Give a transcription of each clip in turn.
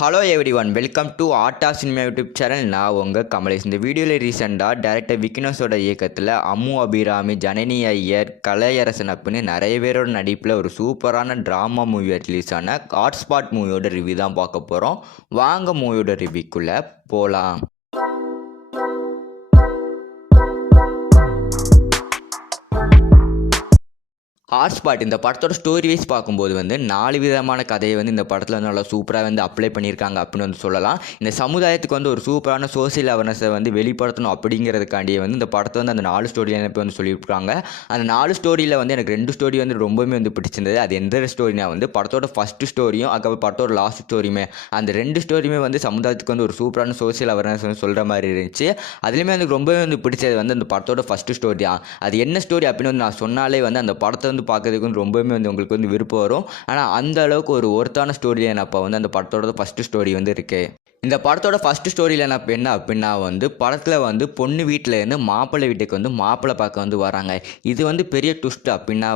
Hello everyone, welcome to art of cinema YouTube channel. நான் உங்கள் கமலேஷ். இந்த வீடியோவில் ரீசெண்டாக டேரக்டர் விக்னேஷோட இயக்கத்தில் அம்மு அபிராமி, ஜனனி ஐயர், கலையரசன் அப்படின்னு நிறைய பேரோட நடிப்பில் ஒரு சூப்பரான ட்ராமா மூவி ரிலீஸ் ஆன ஹாட்ஸ்பாட் மூவியோட ரிவ்யூ தான் பார்க்க போகிறோம். வாங்க மூவியோட ரிவ்யூக்குள்ளே போகலாம். ஹாட்ஸ்பாட் இந்த படத்தோட ஸ்டோரி வைஸ் பார்க்கும்போது 4 விதமான கதையை இந்த படத்தில் நல்லா சூப்பராக அப்ளை பண்ணியிருக்காங்க அப்படின்னு சொல்லலாம். இந்த சமுதாயத்துக்கு ஒரு சூப்பரான சோசியல் அவேர்னஸை வெளிப்படுத்தணும் அப்படிங்கிறதுக்காண்டியே இந்த படத்தை அந்த 4 ஸ்டோரி எனக்கு சொல்லியிருக்காங்க. அந்த 4 ஸ்டோரியில் எனக்கு 2 ஸ்டோரி ரொம்பவுமே பிடிச்சிருந்தது. அது எந்த ஸ்டோரினா படத்தோட ஃபஸ்ட்டு ஸ்டோரியும் அதுக்கப்புறம் படத்தோட லாஸ்ட் ஸ்டோரியுமே, அந்த 2 ஸ்டோரியுமே சமுதாயத்துக்கு ஒரு சூப்பரான சோசியல் அவேர்னஸ் சொல்கிற மாதிரி இருந்துச்சு. அதுலேயுமே எனக்கு ரொம்பவே பிடிச்சது அந்த படத்தோட ஃபஸ்ட்டு ஸ்டோரி தான். அது என்ன ஸ்டோரி அப்படின்னு நான் சொன்னாலே அந்த படத்தை பார்க்கறதுக்கு ரொம்பவே உங்களுக்கு விருப்பம் வரும். ஆனால் அந்த அளவுக்கு ஒரு ஒர்த்தான ஸ்டோரி அப்போ அந்த படத்தோட ஃபஸ்ட்டு ஸ்டோரி இருக்குது. இந்த படத்தோட ஃபஸ்ட்டு ஸ்டோரியில் என்ன அப்படின்னா படத்தில் பொண்ணு வீட்டிலேருந்து மாப்பிள்ளை வீட்டுக்கு மாப்பிள்ளை பார்க்க வராங்க. இது பெரிய ட்விஸ்ட் அப்படின்னா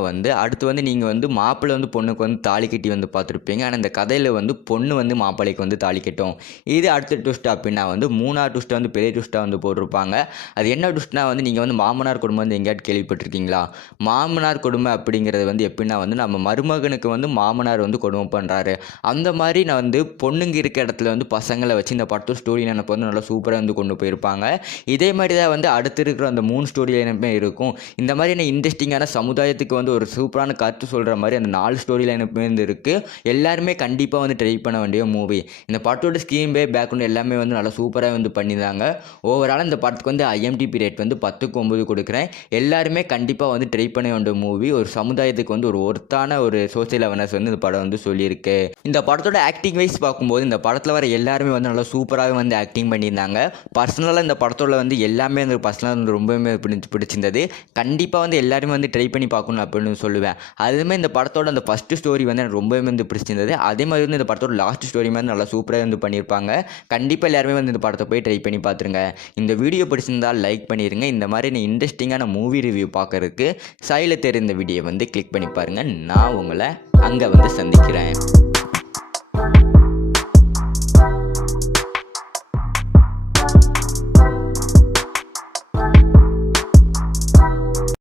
அடுத்து நீங்கள் மாப்பிள்ளை பொண்ணுக்கு தாலி கட்டி பார்த்துருப்பீங்க. ஆனால் இந்த கதையில் பொண்ணு மாப்பிள்ளைக்கு தாலி கட்டும். இது அடுத்த ட்விஸ்ட் அப்படின்னா 3ஆவது ட்விஸ்ட்டை பெரிய ட்விஸ்ட்டாக போட்டிருப்பாங்க. அது என்ன ட்விஸ்ட்னா நீங்கள் மாமனார் குடும்பம் எங்கேயாவது கேள்விப்பட்டிருக்கீங்களா? மாமனார் குடும்பம் அப்படிங்கிறது எப்படின்னா நம்ம மருமகனுக்கு மாமனார் கொடுமை பண்ணுறாரு. அந்த மாதிரி நான் பொண்ணுங்க இருக்க இடத்துல பசங்களை வச்சு இந்த படத்தோட ஸ்டோரி எனக்கு நல்லா சூப்பராக கொண்டு போயிருப்பாங்க. இதே மாதிரி தான் அடுத்து இருக்கிற அந்த 3 ஸ்டோரி லைனுமே இருக்கும். இந்த மாதிரி இன்ட்ரெஸ்டிங்கான சமுதாயத்துக்கு ஒரு சூப்பரான கருத்து சொல்கிற மாதிரி அந்த 4 ஸ்டோரி லைனுமே இருக்குது. எல்லாருமே கண்டிப்பாக ட்ரை பண்ண வேண்டிய மூவி. இந்த படத்தோட ஸ்க்ரீன் பே பேக்ரவுண்ட் எல்லாமே நல்லா சூப்பராக பண்ணியிருந்தாங்க. ஓவரால் இந்த படத்துக்கு IMDb ரேட் 10க்கு 9 கொடுக்குறேன். எல்லாருமே கண்டிப்பாக ட்ரை பண்ண வேண்டிய மூவி. ஒரு சமுதாயத்துக்கு ஒரு ஒர்த்தான ஒரு சோசியல் அவேர்னஸ் இந்த படம் சொல்லியிருக்கு. இந்த படத்தோட ஆக்டிங் வைஸ் பார்க்கும்போது இந்த படத்தில் வர எல்லாருமே நல்லா சூப்பராகவே ஆக்டிங் பண்ணியிருந்தாங்க. பர்சனலாக இந்த படத்தோட எல்லாமே பர்சனலாக ரொம்பவே பிடிச்சிருந்தது. கண்டிப்பாக எல்லாருமே ட்ரை பண்ணி பார்க்கணும் அப்படின்னு சொல்லுவேன். அதுவுமே இந்த படத்தோட அந்த ஃபஸ்ட்டு ஸ்டோரி எனக்கு ரொம்பவே பிடிச்சிருந்தது. அதே மாதிரி இந்த படத்தோட லாஸ்ட் ஸ்டோரி நல்லா சூப்பராக பண்ணியிருப்பாங்க. கண்டிப்பாக எல்லாருமே இந்த படத்தை போய் ட்ரை பண்ணி பார்த்துருங்க. இந்த வீடியோ பிடிச்சிருந்தால் லைக் பண்ணிடுங்க. இந்த மாதிரி இன்ட்ரெஸ்டிங்கான மூவி ரிவ்யூ பார்க்கறதுக்கு சைடில் தெரிந்த வீடியோ கிளிக் பண்ணி பாருங்கள். நான் உங்களை அங்கே சந்திக்கிறேன்.